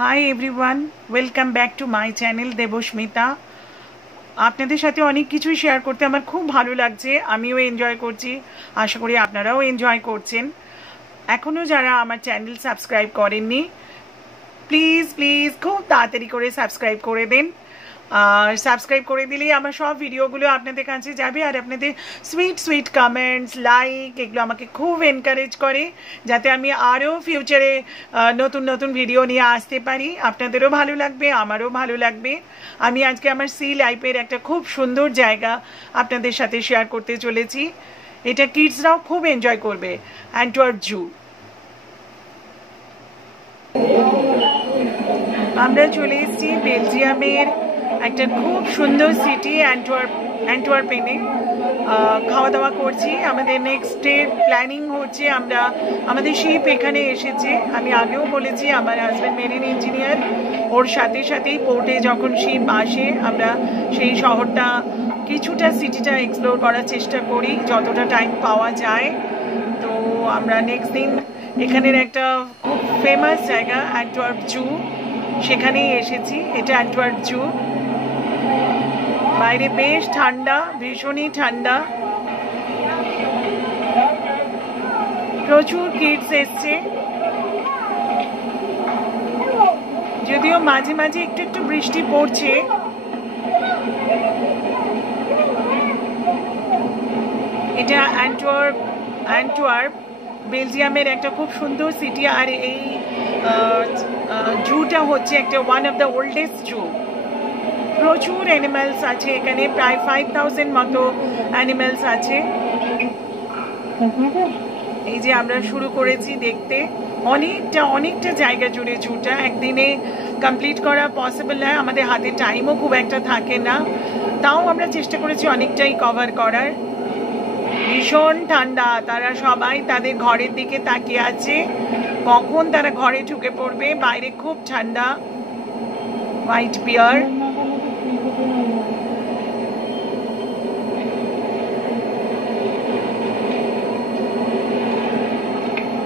Hi everyone, welcome back to my channel Debasmita. আপনাদের সাথে অনেক কিছুই শেয়ার করতে আমার খুব ভালো লাগছে, আমিও এনজয় করছি, আশা করি আপনারাও এনজয় করছেন। এখনও যারা আমার চ্যানেল সাবস্ক্রাইব করেননি, প্লিজ প্লিজ খুব তাড়াতাড়ি করে সাবস্ক্রাইব করে দিন। আর সাবস্ক্রাইব করে দিলেই আমার সব ভিডিওগুলো আপনাদের কাছে যাবে, আর আপনাদের সুইট সুইট কমেন্টস, লাইক, এগুলো আমাকে খুব এনকারেজ করে, যাতে আমি আরও ফিউচারে নতুন নতুন ভিডিও নিয়ে আসতে পারি। আপনাদেরও ভালো লাগবে, আমারও ভালো লাগবে। আমি আজকে আমার সি লাইফের একটা খুব সুন্দর জায়গা আপনাদের সাথে শেয়ার করতে চলেছি। এটা কিডসরাও খুব এনজয় করবে, অ্যান্টওয়ার্প জু। আমরা চলে এসেছি বেলজিয়ামের একটা খুব সুন্দর সিটি অ্যান্টওয়ার্পেনে। খাওয়া দাওয়া করছি, আমাদের নেক্সট ডে প্ল্যানিং হচ্ছে। আমাদের শিপ এখানে এসেছে, আমি আগেও বলেছি আমার হাজব্যান্ড মেরিন ইঞ্জিনিয়ার, ওর সাথে সাথেই পোর্টে যখন শিপ আসে আমরা সেই শহরটা কিছুটা সিটিটা এক্সপ্লোর করার চেষ্টা করি যতটা টাইম পাওয়া যায়। তো আমরা নেক্সট দিন এখানের একটা খুব ফেমাস জায়গা অ্যান্টওয়ার্প জু, সেখানেই এসেছি। এটা অ্যান্টওয়ার্প জু। বাইরে বেশ ঠান্ডা, ভীষণই ঠান্ডা, প্রচুর কিডস এসছে। যদিও মাঝে মাঝে একটু একটু বৃষ্টি পড়ছে। এটা অ্যান্টওয়ার্প বেলজিয়ামের একটা খুব সুন্দর সিটি। আর এই জুটা হচ্ছে একটা ওয়ান অফ দ্য ওল্ডেস্ট জু। প্রচুর অ্যানিম্যালস আছে এখানে, প্রায় 5000 মতো অ্যানিম্যালস আছে। এই যে আমরা শুরু করেছি দেখতে, অনেকটা জায়গা জুড়ে জুটা। একদিনে কমপ্লিট করা পসিবল নয়, আমাদের হাতে টাইমও খুব একটা থাকে না, তাও আমরা চেষ্টা করেছি অনেকটাই কভার করার। ভীষণ ঠান্ডা, তারা সবাই তাদের ঘরের দিকে তাকিয়ে আছে কখন তারা ঘরে ঢুকে পড়বে। বাইরে খুব ঠান্ডা। হোয়াইট বিয়ার,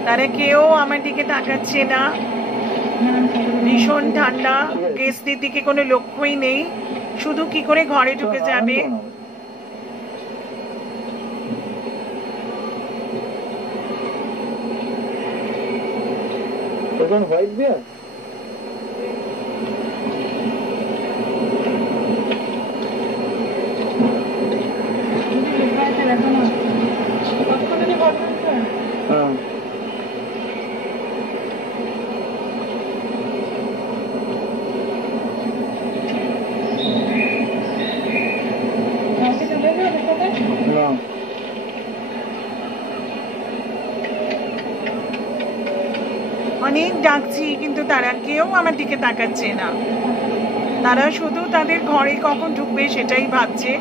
তারা কেউ আমার দিকে তাকাচ্ছে না। ভীষণ ঠান্ডা, গেস্টদের দিকে কোনো লক্ষ্যই নেই, শুধু কি করে ঘরে ঢুকে যাবে। হোয়াইট বিয়ার অনেক ডাকছি, কিন্তু তারা কেউ আমার দিকে তাকাচ্ছে না। তারা শুধু তাদের ঘরে কখন ঢুকবে সেটাই ভাবছে।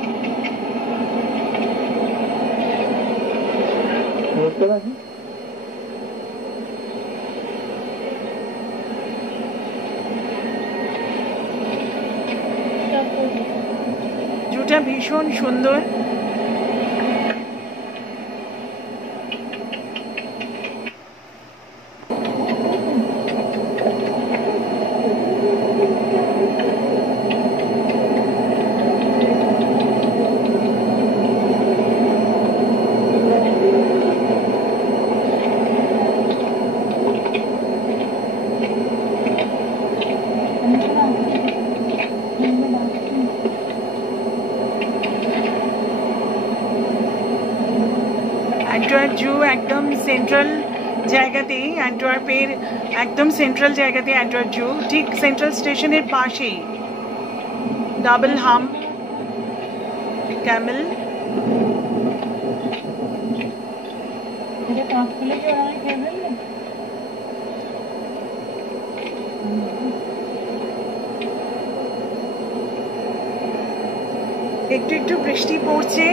জুটা ভীষণ সুন্দর। অ্যান্টওয়ার্প জু একদম সেন্ট্রাল জায়গাতেই, অ্যান্টওয়ার্পের একদম সেন্ট্রাল জায়গাতে অ্যান্টওয়ার্প জু, ঠিক সেন্ট্রাল স্টেশনের পাশেই। Double hump Camel. একটু একটু বৃষ্টি পড়ছে,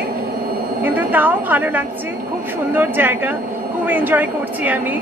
কিন্তু তাও ভালো লাগছে। খুব সুন্দর জায়গা, খুব এনজয় করছি আমি।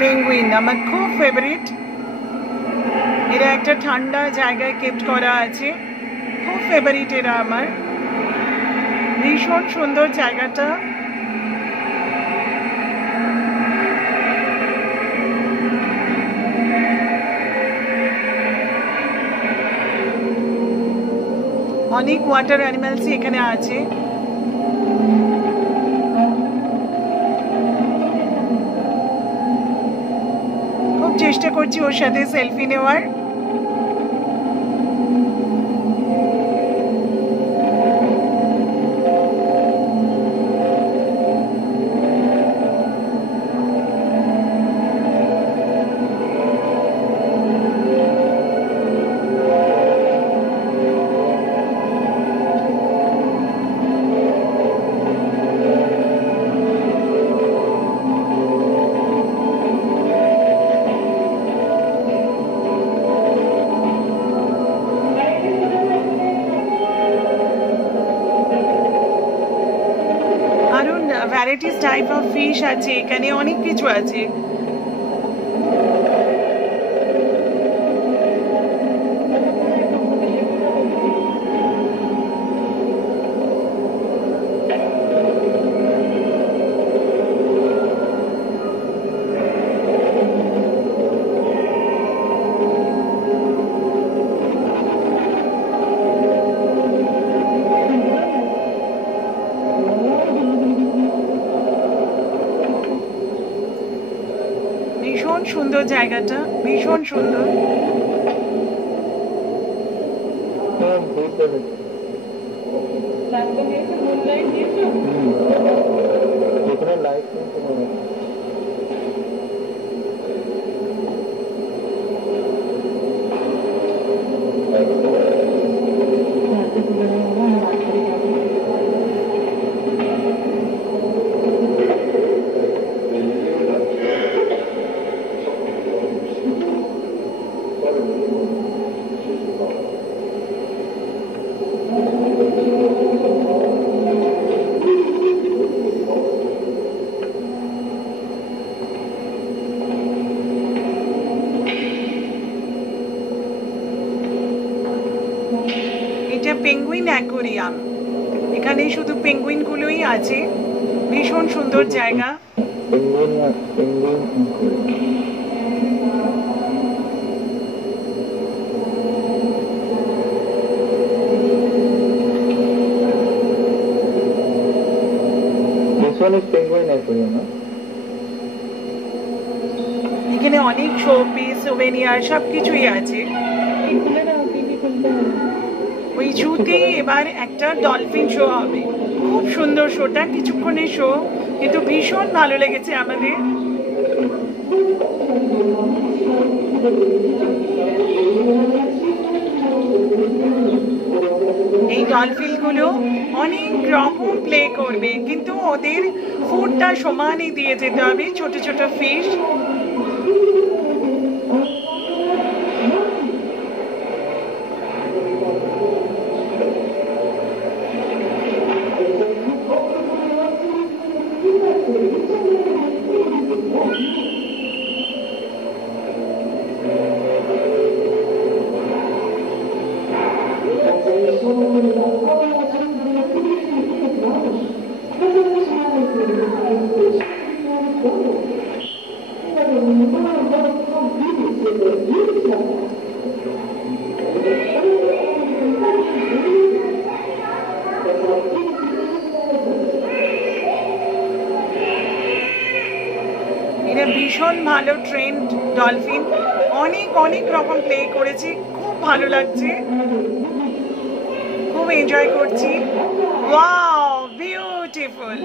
পেঙ্গুইন আমার খুব ফেভারিট। এরা একটা ঠান্ডা জায়গায় কেপ্ট করা আছে, খুব ফেভারিট এরা আমার। ভীষণ সুন্দর জায়গাটা। অনেক ওয়াটার অ্যানিমালস এখানে আছে। খুব চেষ্টা করছি ওর সাথে সেলফি নেওয়ার। ভ্যারাইটিস টাইপ অফ ফিশ আছে এখানে, অনেক কিছু আছে। ভীষণ সুন্দর জায়গাটা, ভীষণ সুন্দর। এটা পেঙ্গুইন অ্যাকোরিয়াম, এখানে শুধু পেঙ্গুইন গুলোই আছে। ভীষণ সুন্দর জায়গা। এখানে অনেক শোপিস, সুভেনিয়ার সবকিছুই আছে। ওই জুতে এবার একটা ডলফিন শো হবে, খুব সুন্দর শোটা, কিছুক্ষণের শো, কিন্তু ভীষণ ভালো লেগেছে আমাদের। এই ডলফিন গুলো অনেক রকম প্লে করবে, কিন্তু ওদের ফুডটা সমানই দিয়ে যেতে হবে, ছোট ছোট ফিশ। এটা ভীষণ ভালো ট্রেন্ড ডলফিন, অনেক অনেক রকম প্লে করেছি, খুব ভালো লাগছে, খুব এনজয় করছি। Wow, beautiful.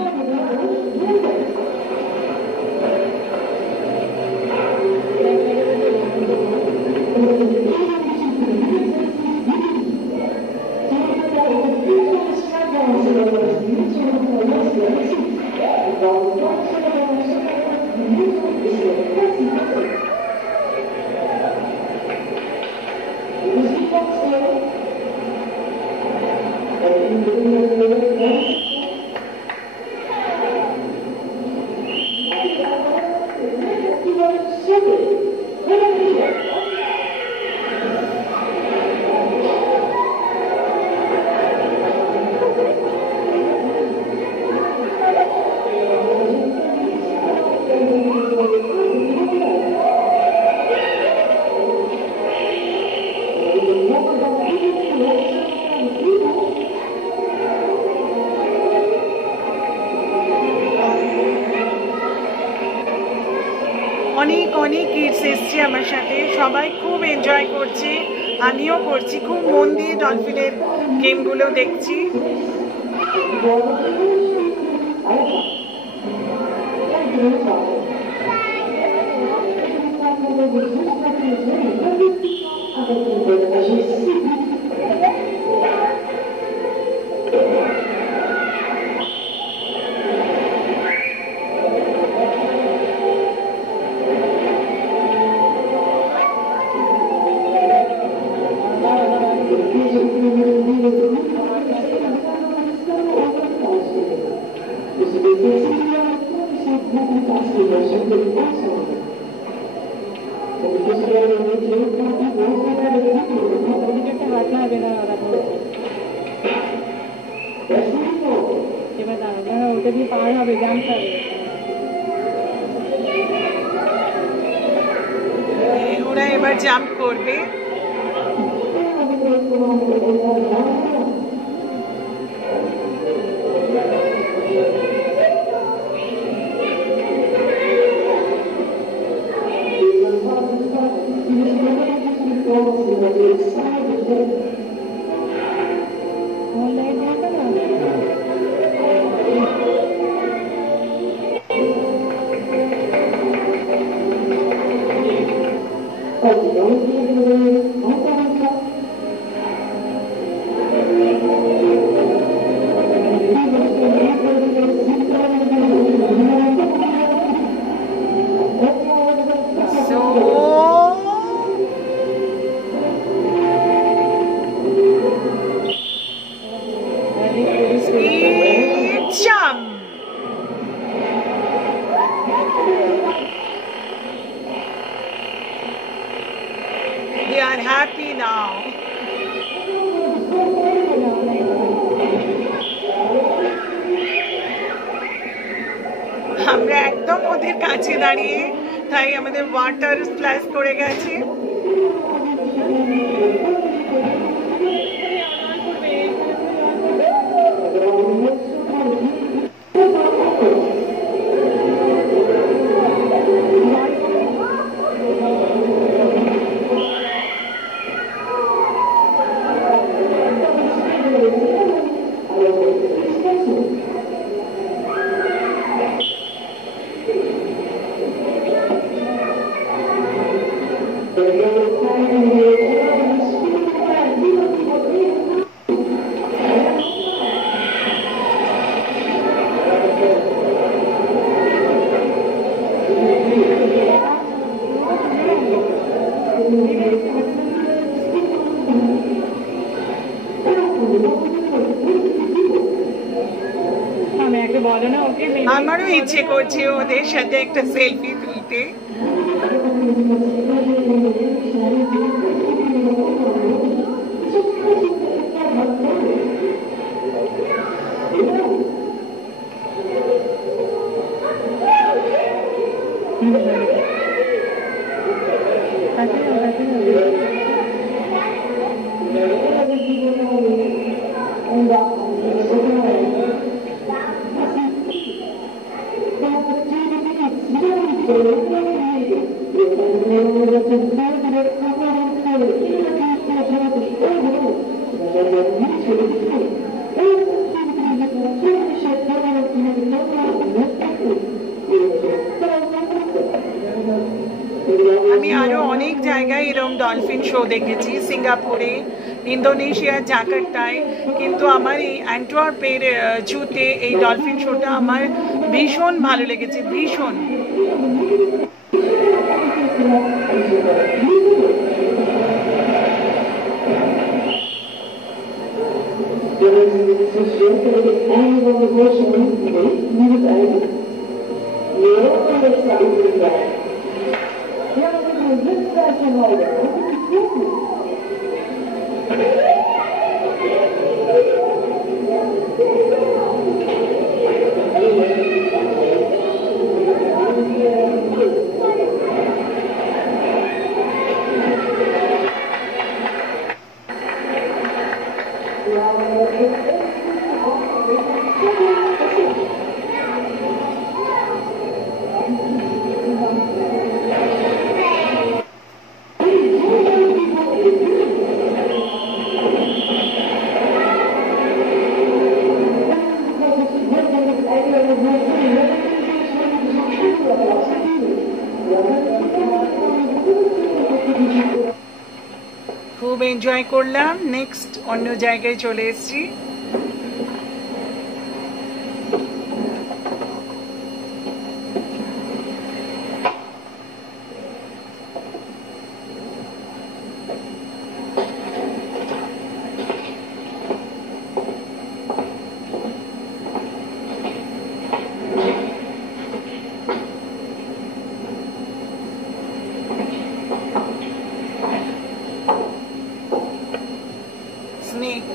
অনেক অনেক কিডস এসছে আমার সাথে, সবাই খুব এনজয় করছে, আমিও করছি, খুব মন দিয়ে ডলফিনের গেমগুলো দেখছি। ওরা এবার জাম্প করবে। They are happy now. আমরা একদম ওদের কাছে দাঁড়িয়ে, তাই আমাদের ওয়াটার স্প্ল্যাশ করে গেছে। আমারও ইচ্ছে করছে ওদের সাথে একটা সেলফি তুলতে। আমি আরো অনেক জায়গায় এরকম ডলফিন শো দেখেছি, সিঙ্গাপুরে, ইন্দোনেশিয়া, জাকার্তায়, কিন্তু আমার এই অ্যান্টওয়ার্পের জুতে এই ডলফিন শোটা আমার ভীষণ ভালো লেগেছে, ভীষণ। এনজয় করলাম। নেক্সট অন্য জায়গায় চলে এসেছি। Snake.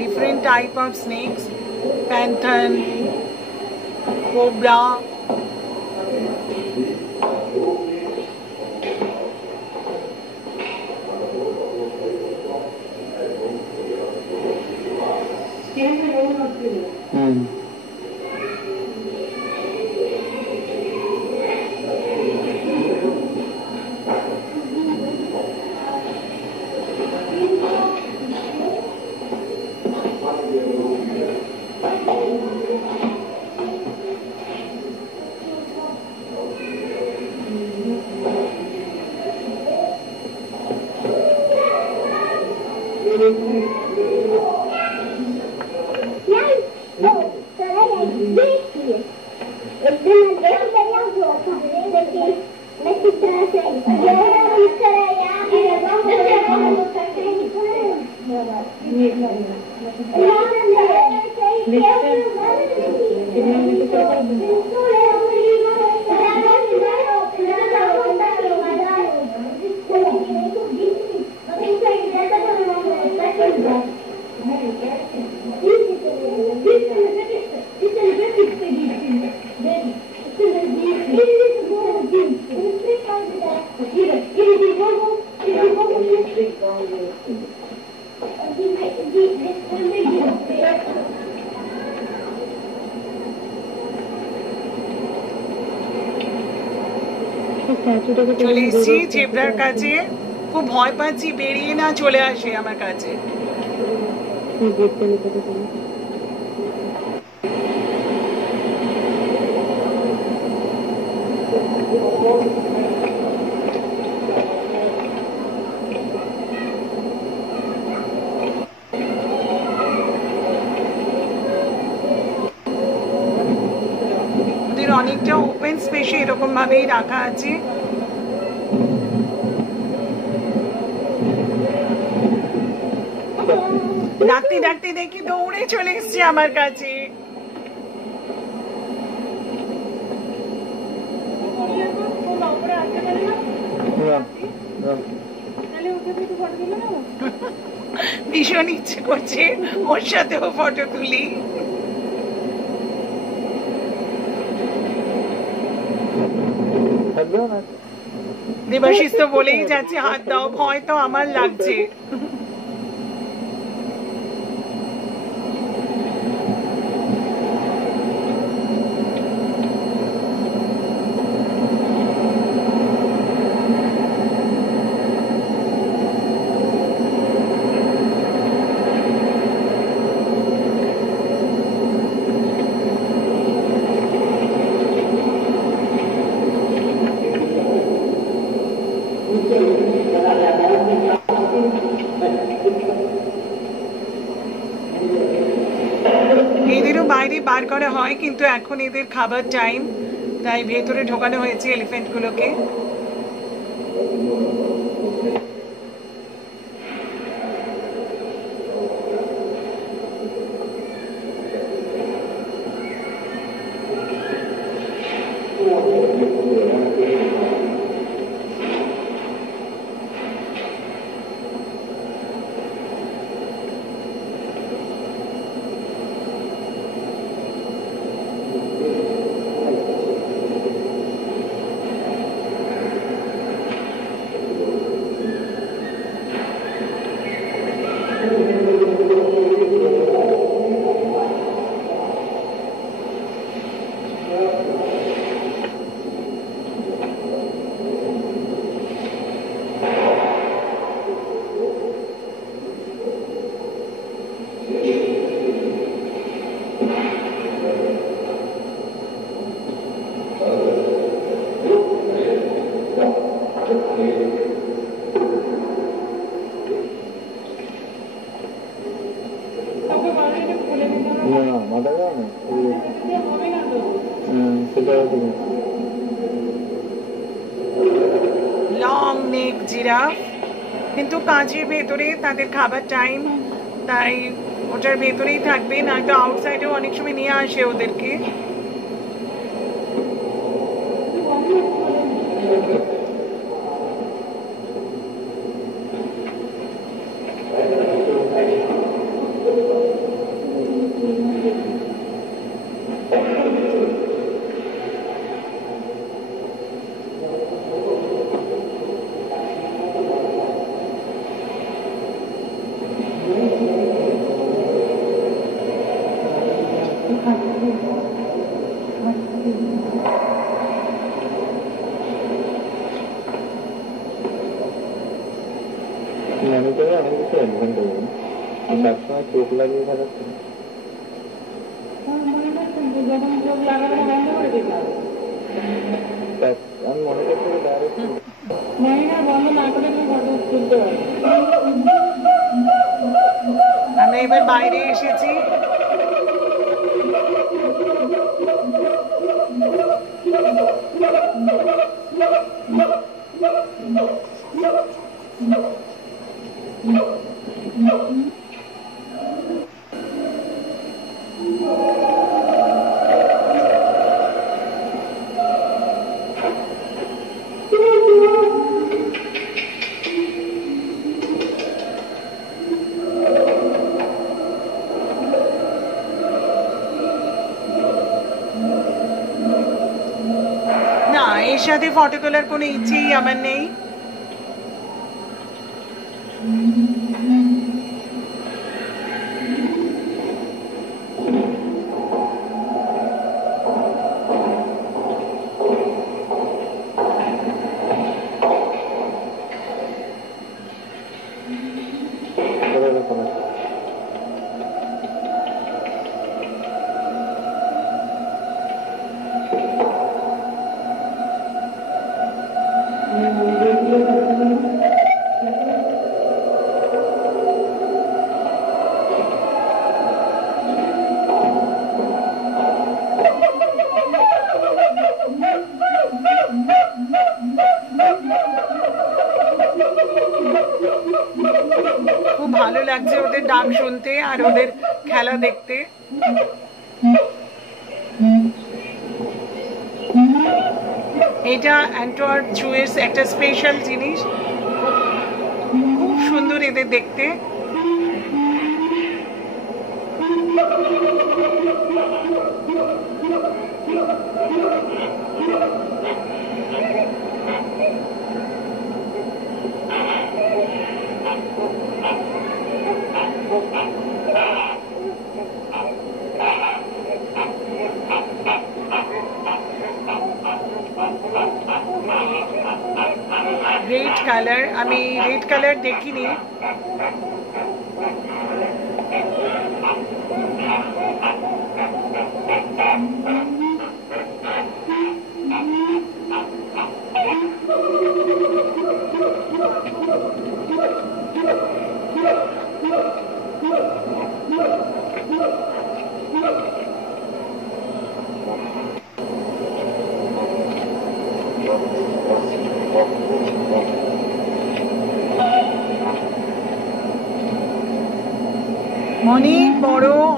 Different type of snakes, python, cobra. চলে এসেছি জেব্রার কাছে। খুব ভয় পাচ্ছি বেরিয়ে না চলে আসে আমার কাছে। ওদের অনেকটা ওপেন স্পেসে এরকম ভাবেই রাখা আছে। ডাকতে ডাকতে দেখি দৌড়ে চলে এসছে আমার কাছে। ভীষণ ইচ্ছে করছে ওর সাথেও ফটো তুলি। দেবাশিস তো বলেই যাচ্ছে হাত দাও, ভয় তো আমার লাগছে। এদেরও বাইরে বার করা হয়, কিন্তু এখন এদের খাবার টাইম, তাই ভেতরে ঢোকানো হয়েছে এলিফ্যান্ট গুলোকে। লং নেক জিরাফ, কিন্তু কাজের ভেতরে তাদের খাবার টাইম, তাই ওটার ভেতরেই থাকবে, নয়তো আউটসাইডেও অনেক সময় নিয়ে আসে ওদেরকে। মনিটরে অনেক কিছু অ্যাডভান্স হবে, সবসময় চোখ লাগিয়ে থাকাচ্ছে না। আমি মনিটর থেকে ডাইরেক্ট বন্ধ না করে ফটো তুলতে পারি। আমরা এবার বাইরে এসেছি। না, এর সাথে ফটো তোলার কোনো ইচ্ছেই আমার নেই। খুব ভালো লাগছে ওদের ডাক শুনতে আর ওদের খেলা দেখতে। এটা অ্যান্টওয়ার্প জুয়ের একটা স্পেশাল জিনিস, খুব সুন্দর এদের দেখতে। রেড কালার, আমি রেড কালার দেখিনি।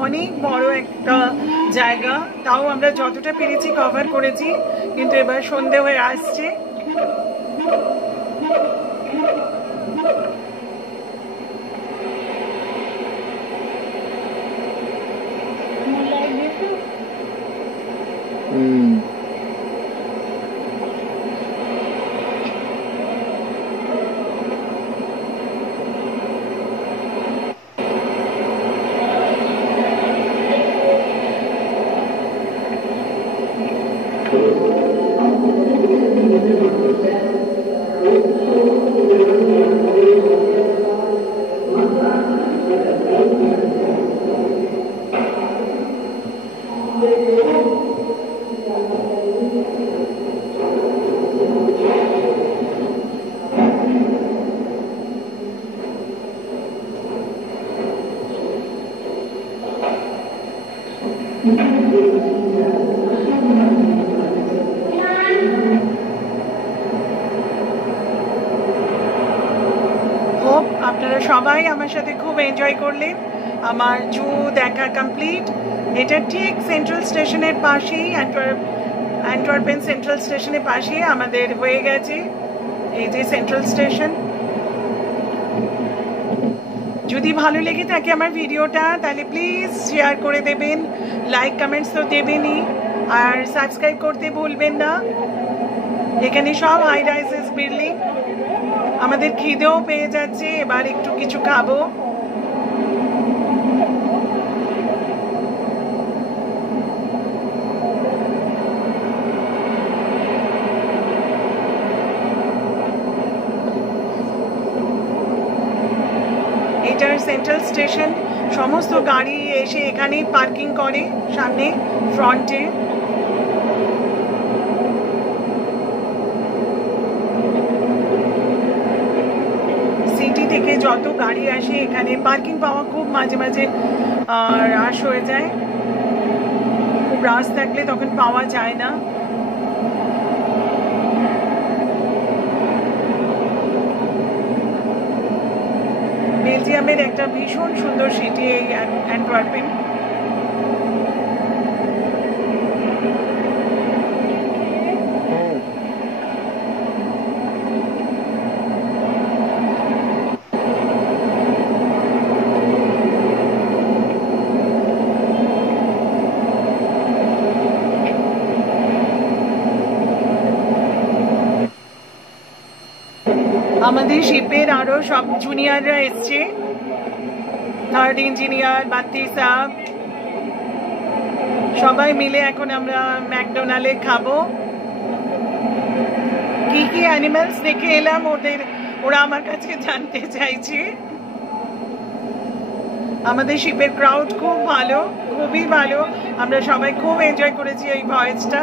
অনেক বড় একটা জায়গা, তাও আমরা যতটা পেরেছি কভার করেছি, কিন্তু এবার সন্ধে হয়ে আসছে। সবাই আমার সাথে খুব এনজয় করলেন। আমার জু দেখা কমপ্লিট। এটা ঠিক সেন্ট্রাল স্টেশনের পাশেই, অ্যান্টওয়ার্পেন সেন্ট্রাল স্টেশনের পাশে আমাদের হয়ে গেছে এই যে সেন্ট্রাল স্টেশন। যদি ভালো লেগে থাকে আমার ভিডিওটা তাহলে প্লিজ শেয়ার করে দেবেন, লাইক কমেন্টস তো দেবেনই, আর সাবস্ক্রাইব করতে ভুলবেন না। এখানে সব হাই রাইজেস বিল্ডিং। আমাদের খিদেও পেয়ে যাচ্ছে, এবার একটু কিছু খাবো। এটার সেন্ট্রাল স্টেশন, সমস্ত গাড়ি এসে এখানেই পার্কিং করে সামনে ফ্রন্টে। সিটি থেকে যত গাড়ি আসে এখানে পার্কিং পাওয়া খুব মাঝে মাঝে রাশ হয়ে যায়, খুব রাশ থাকলে তখন পাওয়া যায় না। বেলজিয়ামের একটা ভীষণ সুন্দর সিটি এই অ্যান্টওয়ার্পেন। আমাদের শিপের আরো সব জুনিয়ররা এসছে, থার্ড ইঞ্জিনিয়ার, বাত্তি সাহেব, সবাই মিলে এখন আমরা ম্যাকডোনাল্ডে খাবো। কি কি অ্যানিমালস দেখে এলাম ওরা আমার কাছে জানতে চাইছে। আমাদের শিপের ক্রাউড খুব ভালো, খুবই ভালো। আমরা সবাই খুব এনজয় করেছি এই ভয়েজটা।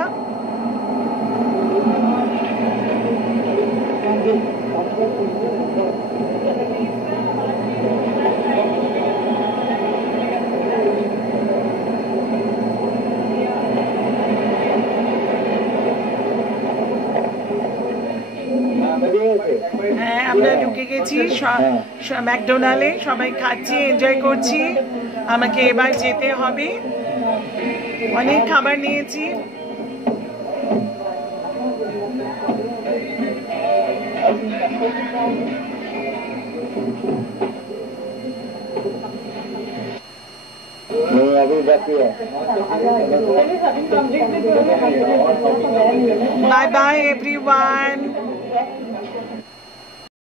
হ্যাঁ, আমরা ঢুকে গেছি ম্যাকডোনাল্ডে, সবাই খাচ্ছি, এনজয় করছি। আমাকে এবার যেতে হবে, অনেক খাবার নিয়েছি। Bye bye everyone.